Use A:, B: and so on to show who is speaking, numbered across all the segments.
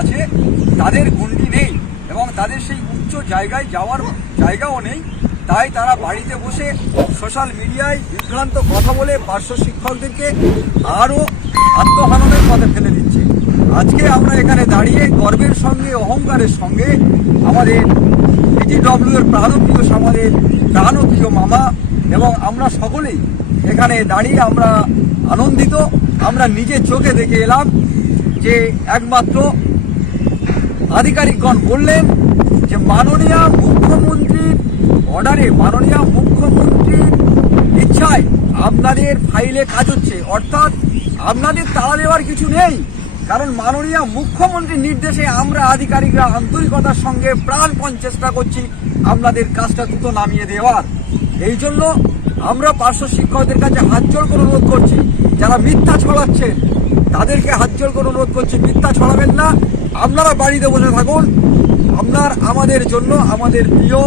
A: আছে, তাদের গণ্ডি নেই এবং তাদের সেই উচ্চ জায়গায় যাওয়ার জায়গাও নেই। তাই তারা বাড়িতে বসে সোশ্যাল মিডিয়ায় বিভ্রান্ত কথা বলে পার্শ্ব শিক্ষকদেরকে আরও আত্মহাননের পথে ফেলে দিচ্ছে। আজকে আমরা এখানে দাঁড়িয়ে গর্বের সঙ্গে, অহংকারের সঙ্গে আমাদের পিটিডব্লিউ এর প্রাণপ্রিয় আমাদের প্রাণপ্রিয় মামা এবং আমরা সকলেই এখানে দাঁড়িয়ে আমরা আনন্দিত, আমরা নিজে চোখে দেখে এলাম। যে একমাত্র আধিকারিকগণ বললেন যে মাননীয় মুখ্যমন্ত্রীর অর্ডারে, মাননীয় মুখ্যমন্ত্রীর ইচ্ছায় আপনাদের ফাইলে কাজ হচ্ছে। অর্থাৎ আপনাদের তাড়া দেওয়ার কিছু নেই, কারণ মাননীয় মুখ্যমন্ত্রীর নির্দেশে আমরা আধিকারিকরা আন্তরিকতার সঙ্গে প্রাণপণ চেষ্টা করছি আপনাদের কাজটা দ্রুত নামিয়ে দেওয়ার। এই জন্য আমরা পার্শ্ব শিক্ষকদের কাছে হাত করে অনুরোধ করছি, যারা মিথ্যা ছড়াচ্ছেন তাদেরকে হাত জোর করে অনুরোধ করছি, মিথ্যা ছড়াবেন না। আপনারা বাড়িতে বসে থাকুন। আপনার, আমাদের জন্য আমাদের প্রিয়,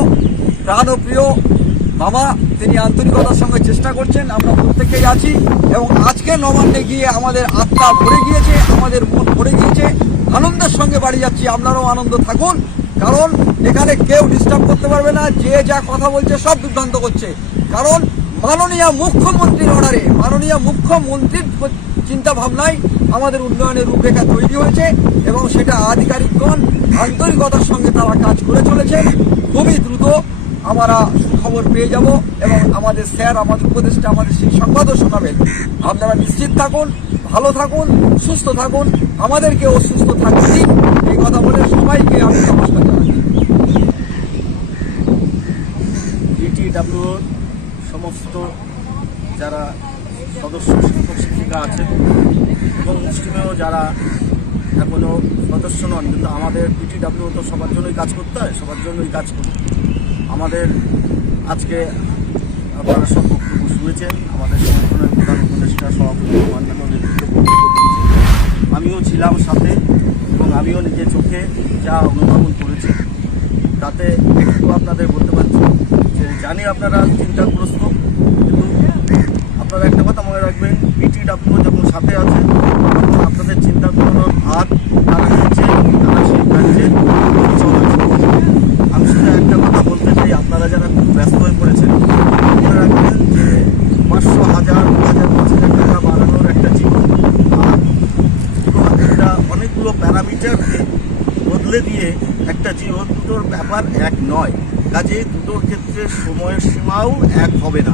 A: প্রাণপ্রিয় মামা তিনি আন্তরিকতার সঙ্গে চেষ্টা করছেন, আমরা প্রত্যেকেই আছি এবং আজকে নবান্নে গিয়ে আমাদের আত্মা ভরে গিয়েছে, আমাদের মন ভরে গিয়েছে। আনন্দের সঙ্গে বাড়ি যাচ্ছি, আপনারাও আনন্দ থাকুন, কারণ এখানে কেউ ডিস্টার্ব করতে পারবে না, যে যা কথা বলছে সব বিভ্রান্ত করছে। কারণ মাননীয় মুখ্যমন্ত্রীর অর্ডারে মাননীয় মুখ্যমন্ত্রীর চিন্তা ভাবনায় আমাদের উন্নয়নের রূপরেখা তৈরি হয়েছে এবং সেটা আধিকারিকগণ আন্তরিকতার সঙ্গে তারা কাজ করে চলেছে খুবই দ্রুত আমরা খবর পেয়ে যাব এবং আমাদের স্যার, আমাদের উপদেষ্টা, আমাদের সেই সংবাদও শোনাবেন। আপনারা নিশ্চিত থাকুন, ভালো থাকুন, সুস্থ থাকুন, আমাদেরকেও সুস্থ দিন। এই কথা বলে সবাইকে আমি নমস্কার জানাচ্ছি।
B: সমস্ত যারা সদস্য শিক্ষক শিক্ষিকা আছেন। এবং মুসলিমেও যারা এখনও সদস্য নন, কিন্তু আমাদের পিটিডাব্লিউ তো সবার জন্যই কাজ করতে হয়, সবার জন্যই কাজ করি। আমাদের আজকে আপনারা সব বক্তব্য শুনেছেন, আমাদের সংগঠনের প্রধান উপদেষ্টা, সভাপতি অন্যান্য নেতৃত্ব আমিও ছিলাম সাথে এবং আমিও নিজের চোখে যা অনুধাবন করেছি, তাতে একটু আপনাদের বলতে পারছি যে জানি আপনারা চিন্তাগ্রস্ত মনে রাখবেন যখন সাথে আছে তখন আপনাদের চিন্তা করানোর ভাগ তারা নিচ্ছে, তারা সেই কাজে আমি শুধু একটা কথা বলতে চাই, আপনারা যারা খুব ব্যস্ত হয়ে পড়েছেন, মনে রাখবেন যে পাঁচশো হাজার, দু হাজার, পাঁচ হাজার টাকা বাড়ানোর একটা জীবন একটা অনেকগুলো প্যারামিটারকে বদলে দিয়ে একটা জীবন দুটোর ব্যাপার এক নয়। কাজে দুটোর ক্ষেত্রে সময়ের সীমাও এক হবে না।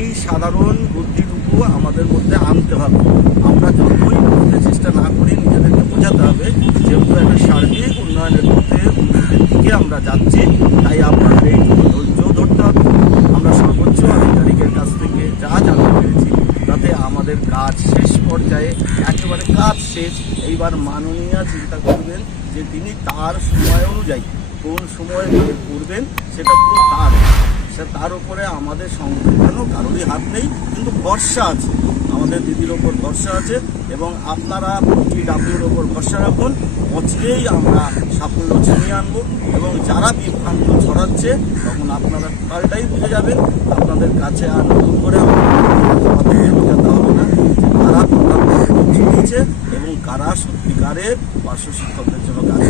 B: এই সাধারণ বুদ্ধিটুকু আমাদের মধ্যে আনতে হবে। আমরা যতই বুঝতে চেষ্টা না করি, নিজেদেরকে বোঝাতে হবে, যেহেতু একটা সার্বিক উন্নয়নের পথে উন্নতির দিকে আমরা যাচ্ছি, তাই আপনাদের এইটুকু ধৈর্য ধরতে হবে। আমরা সর্বোচ্চ আধিকারিকের কাছ থেকে যা জানতে পেরেছি, তাতে আমাদের কাজ শেষ পর্যায়ে, একেবারে কাজ শেষ। এইবার মাননীয় চিন্তা করবেন যে তিনি তার সময় অনুযায়ী কোন সময় বের করবেন, সেটা পুরো তার। সে তার উপরে আমাদের সংরক্ষণও কারোরই হাত নেই, কিন্তু ভরসা আছে। আমাদের দিদির ওপর ভরসা আছে এবং আপনারা ডাব্লিউর ওপর ভরসা রাখুন, অচিরেই আমরা সাফল্য ছিনিয়ে আনব এবং যারা বিভ্রান্ত ছড়াচ্ছে, তখন আপনারা টোটালটাই বুঝে যাবেন, আপনাদের কাছে আর নতুন করে আমাদের না। কারা প্রোগ্রাম এবং কারা সত্যিকারের পার্শ্ব শিক্ষকদের জন্য কাজ